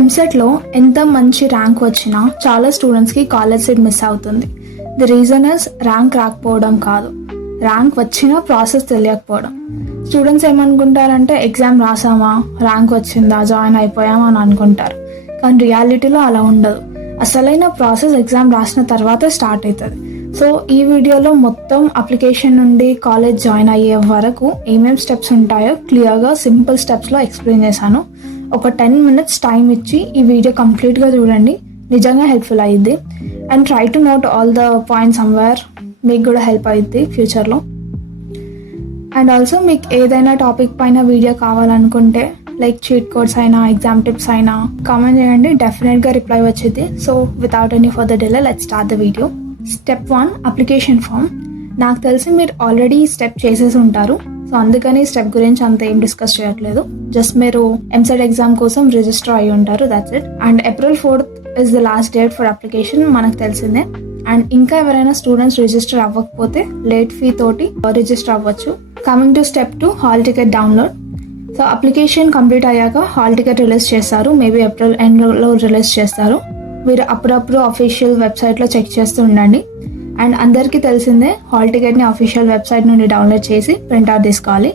ఎంసెట్లో ఎంత మంచి ర్యాంక్ వచ్చినా చాలా స్టూడెంట్స్కి కాలేజ్ సీట్ మిస్ అవుతుంది. ది రీజన్ ఇస్ ర్యాంక్ రాకపోవడం కాదు, ర్యాంక్ వచ్చినా ప్రాసెస్ తెలియకపోవడం. స్టూడెంట్స్ ఏమనుకుంటారంటే ఎగ్జామ్ రాసామా, ర్యాంక్ వచ్చిందా, జాయిన్ అయిపోయామా అని అనుకుంటారు. కానీ రియాలిటీలో అలా ఉండదు. అసలైన ప్రాసెస్ ఎగ్జామ్ రాసిన తర్వాతే స్టార్ట్ అవుతుంది. సో ఈ వీడియోలో మొత్తం అప్లికేషన్ నుండి కాలేజ్ జాయిన్ అయ్యే వరకు ఏమేమి స్టెప్స్ ఉంటాయో క్లియర్గా సింపుల్ స్టెప్స్లో ఎక్స్ప్లెయిన్ చేశాను. ఒక 10 minutes టైం ఇచ్చి ఈ వీడియో కంప్లీట్గా చూడండి, నిజంగా హెల్ప్ఫుల్ అయ్యిద్ది. And try to note all the points somewhere, మీకు కూడా హెల్ప్ అయ్యిద్ది ఫ్యూచర్లో. అండ్ ఆల్సో మీకు ఏదైనా టాపిక్ పైన వీడియో కావాలనుకుంటే లైక్ చీట్ కోడ్స్ అయినా, ఎగ్జామ్ టిప్స్ అయినా కామెంట్ చేయండి, డెఫినెట్గా రిప్లై వచ్చింది. So without any further delay let's start the video. Step 1 application form. నాకు తెలిసి మీరు ఆల్రెడీ స్టెప్ చేసేసి ఉంటారు, సో అందుకని స్టెప్ గురించి అంత ఏం డిస్కస్ చేయట్లేదు. జస్ట్ మీరు ఎంసెట్ ఎగ్జామ్ కోసం రిజిస్టర్ అయ్యి ఉంటారు, that's it. And April 4th is the last date for application, మనకు తెలిసిందే. అండ్ ఇంకా ఎవరైనా స్టూడెంట్స్ రిజిస్టర్ అవ్వకపోతే లేట్ ఫీ తోటి రిజిస్టర్ అవ్వచ్చు. Coming to step 2 hall ticket download. So application complete అయ్యాక హాల్ టికెట్ రిలీజ్ చేస్తారు, మేబీ April ఎండ్లో రిలీజ్ చేస్తారు. మీరు అప్పుడప్పుడు అఫీషియల్ వెబ్సైట్లో చెక్ చేస్తూ ఉండండి. అండ్ అందరికీ తెలిసిందే హాల్ టికెట్ని అఫీషియల్ వెబ్సైట్ నుండి డౌన్లోడ్ చేసి ప్రింట్అవుట్ తీసుకోవాలి.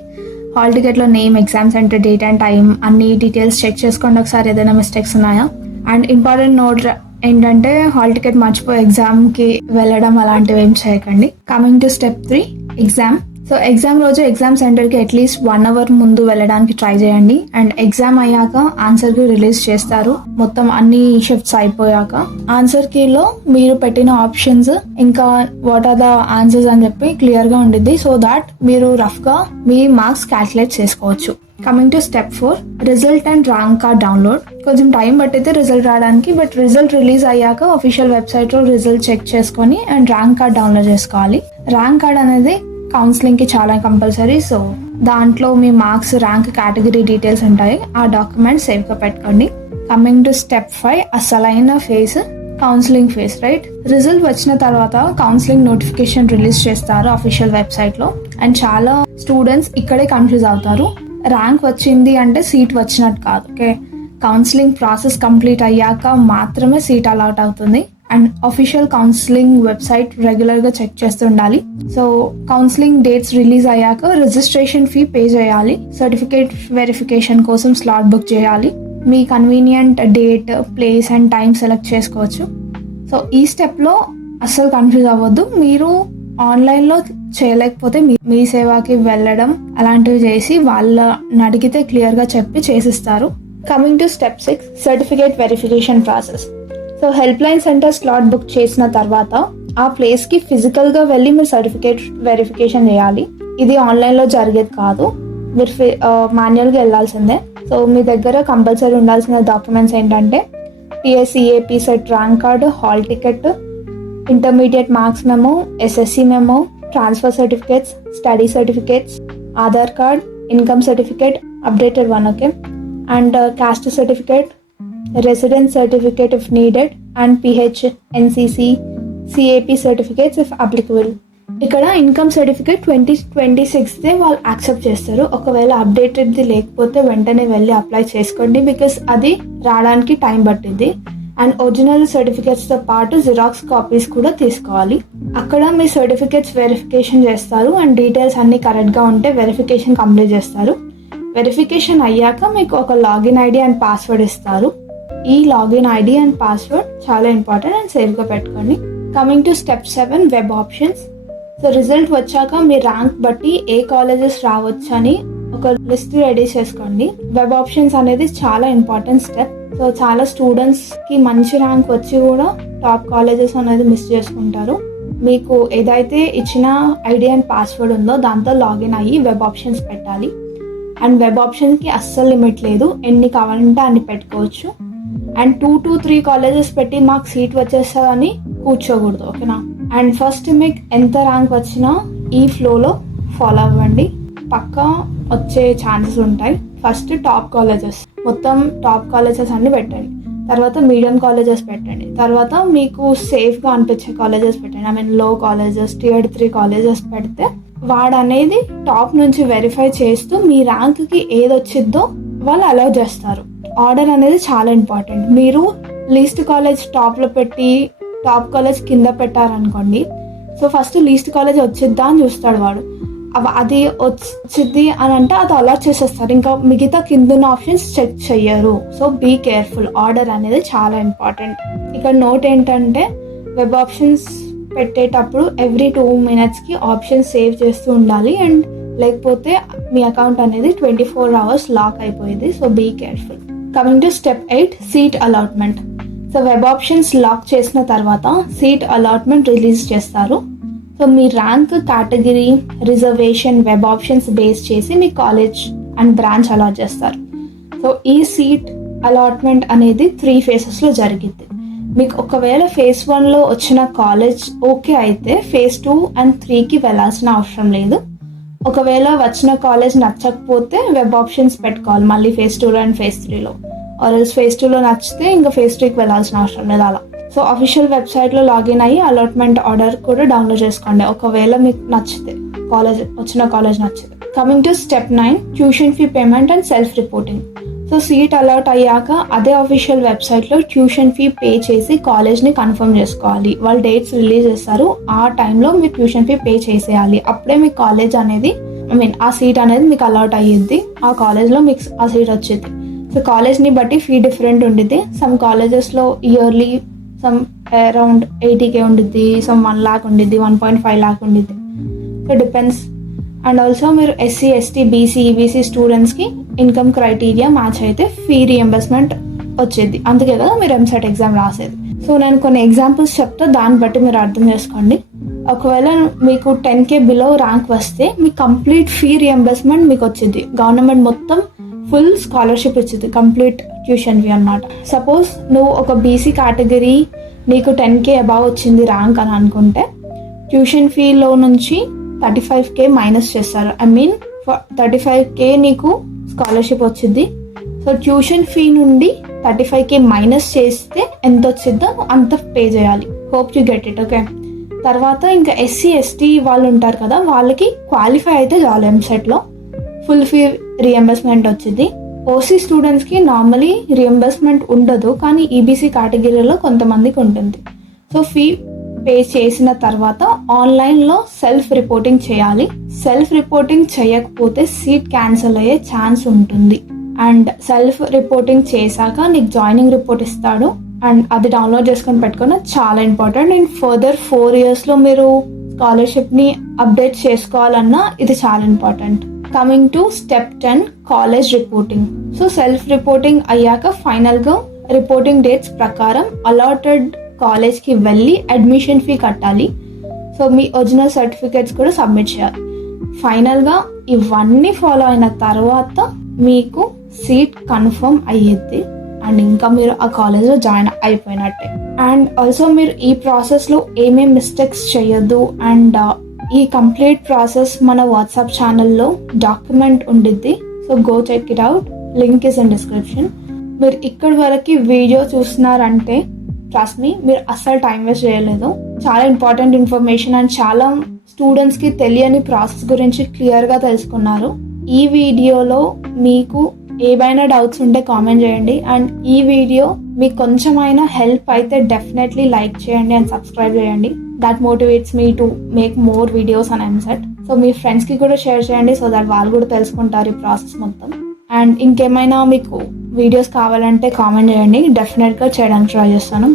హాల్ టికెట్లో name, exam centre, date and time అన్ని డీటెయిల్స్ చెక్ చేసుకోండి ఒకసారి, ఏదైనా మిస్టేక్స్ ఉన్నాయా. అండ్ ఇంపార్టెంట్ నోట్ ఏంటంటే హాల్ టికెట్ మర్చిపోయి ఎగ్జామ్కి వెళ్ళడం అలాంటివి ఏం చేయకండి. Coming to step 3 exam. So exam రోజు ఎగ్జామ్ సెంటర్కి అట్లీస్ట్ 1 hour ముందు వెళ్ళడానికి ట్రై చేయండి. అండ్ ఎగ్జామ్ అయ్యాక ఆన్సర్ కీ రిలీజ్ చేస్తారు, మొత్తం అన్ని షిఫ్ట్స్ అయిపోయాక. ఆన్సర్ కీలో మీరు పెట్టిన ఆప్షన్స్ ఇంకా వాట్ ఆర్ ద ఆన్సర్స్ అని చెప్పి క్లియర్గా ఉండిద్ది, సో దాట్ మీరు రఫ్గా మీ మార్క్స్ క్యాల్కులేట్ చేసుకోవచ్చు. Coming to step 4 result and rank card download. కొంచెం టైం పట్టితే రిజల్ట్ రావడానికి, బట్ రిజల్ట్ రిలీజ్ అయ్యాక అఫీషియల్ వెబ్సైట్లో రిజల్ట్ చెక్ చేసుకొని అండ్ ర్యాంక్ కార్డ్ డౌన్లోడ్ చేసుకోవాలి. ర్యాంక్ కార్డ్ అనేది కౌన్సిలింగ్కి చాలా కంపల్సరీ, సో దాంట్లో మీ మార్క్స్, ర్యాంక్, కేటగిరీ డీటెయిల్స్ ఉంటాయి, ఆ డాక్యుమెంట్ సేవ్గా పెట్టుకోండి. కమింగ్ టు స్టెప్ 5 అసలైన phase counselling phase, right. Result వచ్చిన తర్వాత కౌన్సిలింగ్ నోటిఫికేషన్ రిలీజ్ చేస్తారు అఫీషియల్ వెబ్సైట్లో. అండ్ చాలా స్టూడెంట్స్ ఇక్కడే కన్ఫ్యూజ్ అవుతారు, ర్యాంక్ వచ్చింది అంటే సీట్ వచ్చినట్టు కాదు. ఓకే, కౌన్సిలింగ్ ప్రాసెస్ కంప్లీట్ అయ్యాక మాత్రమే సీట్ అలాట్ అవుతుంది. అండ్ అఫీషియల్ కౌన్సిలింగ్ వెబ్సైట్ రెగ్యులర్గా చెక్ చేస్తూ ఉండాలి. సో కౌన్సిలింగ్ డేట్స్ రిలీజ్ అయ్యాక రిజిస్ట్రేషన్ ఫీ పే చేయాలి. సర్టిఫికేట్ వెరిఫికేషన్ కోసం స్లాట్ బుక్ చేయాలి. మీ convenient date, place and time select చేసుకోవచ్చు. సో ఈ స్టెప్లో అస్సలు కన్ఫ్యూజ్ అవ్వద్దు. మీరు ఆన్లైన్లో చేయలేకపోతే మీ సేవాకి వెళ్ళడం అలాంటివి చేసి వాళ్ళని అడిగితే క్లియర్గా చెప్పి చేసిస్తారు. Coming to step 6 certificate verification process. So help line centre slot book చేసిన తర్వాత ఆ ప్లేస్కి ఫిజికల్గా వెళ్ళి మీరు సర్టిఫికేట్ వెరిఫికేషన్ చేయాలి. ఇది ఆన్లైన్లో జరిగేది కాదు, మీరు మాన్యువల్గా వెళ్ళాల్సిందే. సో మీ దగ్గర కంపల్సరీ ఉండాల్సిన డాక్యుమెంట్స్ ఏంటంటే PSEAP set rank card, hall ticket, intermediate marks memo, SSC memo, transfer certificates, study certificates, Aadhaar card, income certificate updated one, okay, and caste certificate, residence certificate if needed, and PHNCC CAP certificates if applicable. ఇక్కడ income certificate 2026 వాళ్ళు accept చేస్తారు. ఒకవేళ అప్డేటెడ్ది లేకపోతే వెంటనే వెళ్ళి apply చేసుకోండి, because అది రావడానికి టైం పట్టింది. అండ్ ఒరిజినల్ సర్టిఫికేట్స్తో పాటు జిరాక్స్ కాపీస్ కూడా తీసుకోవాలి. అక్కడ మీ సర్టిఫికేట్స్ వెరిఫికేషన్ చేస్తారు అండ్ డీటెయిల్స్ అన్నీ కరెక్ట్గా ఉంటే వెరిఫికేషన్ కంప్లీట్ చేస్తారు. వెరిఫికేషన్ అయ్యాక మీకు ఒక లాగిన్ ఐడి అండ్ పాస్వర్డ్ ఇస్తారు. ఈ లాగిన్ ఐడి అండ్ పాస్వర్డ్ చాలా ఇంపార్టెంట్ అండ్ సేవ్గా పెట్టుకోండి. Coming to step 7 web options. So result వచ్చాక మీ ర్యాంక్ బట్టి ఏ కాలేజెస్ రావచ్చు అని ఒక లిస్ట్ రెడీ చేసుకోండి. వెబ్ ఆప్షన్స్ అనేది చాలా ఇంపార్టెంట్ స్టెప్. సో చాలా స్టూడెంట్స్కి మంచి ర్యాంక్ వచ్చి కూడా టాప్ కాలేజెస్ అనేది మిస్ చేసుకుంటారు. మీకు ఏదైతే ఇచ్చిన ఐడి అండ్ పాస్వర్డ్ ఉందో దాంతో లాగిన్ అయ్యి వెబ్ ఆప్షన్స్ పెట్టాలి. అండ్ వెబ్ ఆప్షన్స్కి అస్సలు లిమిట్ లేదు, ఎన్ని కావాలంటే అన్ని పెట్టుకోవచ్చు. అండ్ 2 to 3 కాలేజెస్ పెట్టి మాకు సీట్ వచ్చేస్తుందని కూర్చోకూడదు, ఓకేనా. అండ్ ఫస్ట్ మీకు ఎంత ర్యాంక్ వచ్చినా ఈ ఫ్లోలో ఫాలో అవ్వండి, పక్కా వచ్చే ఛాన్సెస్ ఉంటాయి. ఫస్ట్ టాప్ కాలేజెస్, మొత్తం టాప్ కాలేజెస్ అన్ని పెట్టండి. తర్వాత మీడియం కాలేజెస్ పెట్టండి. తర్వాత మీకు సేఫ్గా అనిపించే కాలేజెస్ పెట్టండి. ఐ మీన్ లో కాలేజెస్, Tier 3 కాలేజెస్ పెడితే వాడు అనేది టాప్ నుంచి వెరిఫై చేస్తూ మీ ర్యాంక్కి ఏది వచ్చిద్దో వాళ్ళు అలౌ చేస్తారు. ఆర్డర్ అనేది చాలా ఇంపార్టెంట్. మీరు లీస్ట్ కాలేజ్ టాప్లో పెట్టి టాప్ కాలేజ్ కింద పెట్టారనుకోండి, సో ఫస్ట్ లీస్ట్ కాలేజ్ వచ్చిద్దా అని చూస్తాడు వాడు. అది వచ్చింది అని అంటే అది అలాట్ చేసేస్తారు, ఇంకా మిగతా కింద ఉన్న ఆప్షన్స్ చెక్ చెయ్యరు. సో బీ కేర్ఫుల్, ఆర్డర్ అనేది చాలా ఇంపార్టెంట్. ఇక్కడ నోట్ ఏంటంటే వెబ్ ఆప్షన్స్ పెట్టేటప్పుడు ఎవ్రీ 2 minutesకి ఆప్షన్స్ సేవ్ చేస్తూ ఉండాలి, అండ్ లేకపోతే మీ అకౌంట్ అనేది 24 hours లాక్ అయిపోయింది. So be careful. Coming to step 8, seat allotment. So web options lock చేసిన తర్వాత సీట్ అలాట్మెంట్ రిలీజ్ చేస్తారు. సో మీ rank, category, reservation web options base చేసి మీ కాలేజ్ అండ్ బ్రాంచ్ అలాట్ చేస్తారు. సో ఈ సీట్ అలాట్మెంట్ అనేది 3 phases జరిగింది. మీకు ఒకవేళ phase 1లో వచ్చిన కాలేజ్ ఓకే అయితే phase 2 and 3కి వెళ్ళాల్సిన అవసరం లేదు. ఒకవేళ వచ్చిన కాలేజ్ నచ్చకపోతే వెబ్ ఆప్షన్స్ పెట్టుకోవాలి మళ్ళీ phase 2లో అండ్ phase 3లో. ఆర్ఎల్స్ phase 2లో నచ్చితే ఇంకా phase 3కి వెళ్ళాల్సిన అవసరం లేదు అలా. సో అఫీషియల్ వెబ్సైట్లో లాగిన్ అయ్యి అలాట్మెంట్ ఆర్డర్ కూడా డౌన్లోడ్ చేసుకోండి ఒకవేళ మీకు నచ్చితే, వచ్చిన కాలేజ్ నచ్చితే. Coming to step 9, tuition fee payment and self reporting. So seat allot అయ్యాక అదే అఫీషియల్ వెబ్సైట్లో ట్యూషన్ ఫీ పే చేసి కాలేజ్ని కన్ఫర్మ్ చేసుకోవాలి. వాళ్ళు డేట్స్ రిలీజ్ చేస్తారు, ఆ టైంలో మీరు ట్యూషన్ ఫీ పే చేసేయాలి. అప్పుడే మీ కాలేజ్ అనేది ఆ సీట్ అనేది మీకు అలాట్ అయ్యిద్ది, ఆ కాలేజ్లో మీకు ఆ సీట్ వచ్చింది. సో కాలేజ్ని బట్టి ఫీ డిఫరెంట్ ఉండిద్ది. సమ్ కాలేజెస్లో ఇయర్లీ సమ్ అరౌండ్ 80K ఉండిద్ది, సమ్ 1 lakh ఉండిద్ది, 1.5 lakh ఉండిద్ది. So depends. అండ్ ఆల్సో మీరు SC, ST, BC, EBC స్టూడెంట్స్కి ఇన్కమ్ క్రైటీరియా మ్యాచ్ అయితే ఫీ రియంబర్స్మెంట్ వచ్చేది. అందుకే కదా మీరు ఎంసెట్ ఎగ్జామ్ రాసేది. సో నేను కొన్ని ఎగ్జాంపుల్స్ చెప్తే దాన్ని బట్టి మీరు అర్థం చేసుకోండి. ఒకవేళ మీకు 10K బిలో ర్యాంక్ వస్తే మీ కంప్లీట్ ఫీ రియంబర్స్మెంట్ మీకు వచ్చింది. గవర్నమెంట్ మొత్తం ఫుల్ స్కాలర్షిప్ ఇచ్చింది, కంప్లీట్ ట్యూషన్ ఫీ అనమాట. సపోజ్ నువ్వు ఒక BC కేటగిరీ, నీకు 10K అబౌవ్ వచ్చింది ర్యాంక్ అని అనుకుంటే ట్యూషన్ ఫీలో నుంచి 35K మైనస్ చేస్తారు. 35K నీకు స్కాలర్షిప్ వచ్చింది. సో ట్యూషన్ ఫీ నుండి 35K మైనస్ చేస్తే ఎంత వచ్చిద్దో అంత పే చేయాలి. Hope you get it. Okay. తర్వాత ఇంకా SC, ST వాళ్ళు ఉంటారు కదా, వాళ్ళకి క్వాలిఫై అయితే చాలు ఎంసెట్లో ఫుల్ ఫీ రియంబర్స్మెంట్ వచ్చింది. OC స్టూడెంట్స్కి నార్మలీ రియంబర్స్మెంట్ ఉండదు, కానీ EBC కేటగిరీలో కొంతమందికి ఉంటుంది. సో ఫీ పే చేసిన తర్వాత ఆన్లైన్లో సెల్ఫ్ రిపోర్టింగ్ చేయాలి. సెల్ఫ్ రిపోర్టింగ్ చేయకపోతే సీట్ క్యాన్సిల్ అయ్యే ఛాన్స్ ఉంటుంది. అండ్ సెల్ఫ్ రిపోర్టింగ్ చేశాక నీకు జాయినింగ్ రిపోర్ట్ ఇస్తాడు, అండ్ అది డౌన్లోడ్ చేసుకొని పెట్టుకున్న చాలా ఇంపార్టెంట్. అండ్ ఫర్దర్ 4 yearsలో మీరు స్కాలర్షిప్ని అప్డేట్ చేసుకోవాలన్నా ఇది చాలా important. Coming to step 10, college reporting. So self reporting అయ్యాక ఫైనల్గా రిపోర్టింగ్ డేట్స్ ప్రకారం అలాటెడ్ కాలేజ్కి వెళ్ళి అడ్మిషన్ ఫీ కట్టాలి. సో మీ ఒరిజినల్ సర్టిఫికేట్స్ కూడా సబ్మిట్ చేయాలి. ఫైనల్గా ఇవన్నీ ఫాలో అయిన తర్వాత మీకు సీట్ కన్ఫర్మ్ అయ్యిద్ది, అండ్ ఇంకా మీరు ఆ కాలేజ్లో జాయిన్ అయిపోయినట్టే. అండ్ ఆల్సో మీరు ఈ ప్రాసెస్లో ఏమేమి మిస్టేక్స్ చేయొద్దు, అండ్ ఈ కంప్లీట్ ప్రాసెస్ మన వాట్సాప్ ఛానల్లో డాక్యుమెంట్ ఉండిద్ది. So go check it out, link is in description. మీరు ఇక్కడి వరకు వీడియో చూస్తున్నారంటే ట్రస్ట్ మీ, మీరు అస్సలు టైం వేస్ట్ చేయలేదు. చాలా ఇంపార్టెంట్ ఇన్ఫర్మేషన్ అండ్ చాలా స్టూడెంట్స్కి తెలియని ప్రాసెస్ గురించి క్లియర్గా తెలుసుకున్నారు. ఈ వీడియోలో మీకు ఏవైనా డౌట్స్ ఉంటే కామెంట్ చేయండి. అండ్ ఈ వీడియో మీకు కొంచెమైనా హెల్ప్ అయితే డెఫినెట్లీ లైక్ చేయండి అండ్ సబ్స్క్రైబ్ చేయండి. That motivates me to make more videos on EAMCET. So మీ ఫ్రెండ్స్కి కూడా షేర్ చేయండి, సో దట్ వాళ్ళు కూడా తెలుసుకుంటారు ఈ ప్రాసెస్ మొత్తం. అండ్ ఇంకేమైనా మీకు వీడియోస్ కావాలంటే కామెంట్ చేయండి, డెఫినెట్గా చేయడానికి ట్రై చేస్తాను.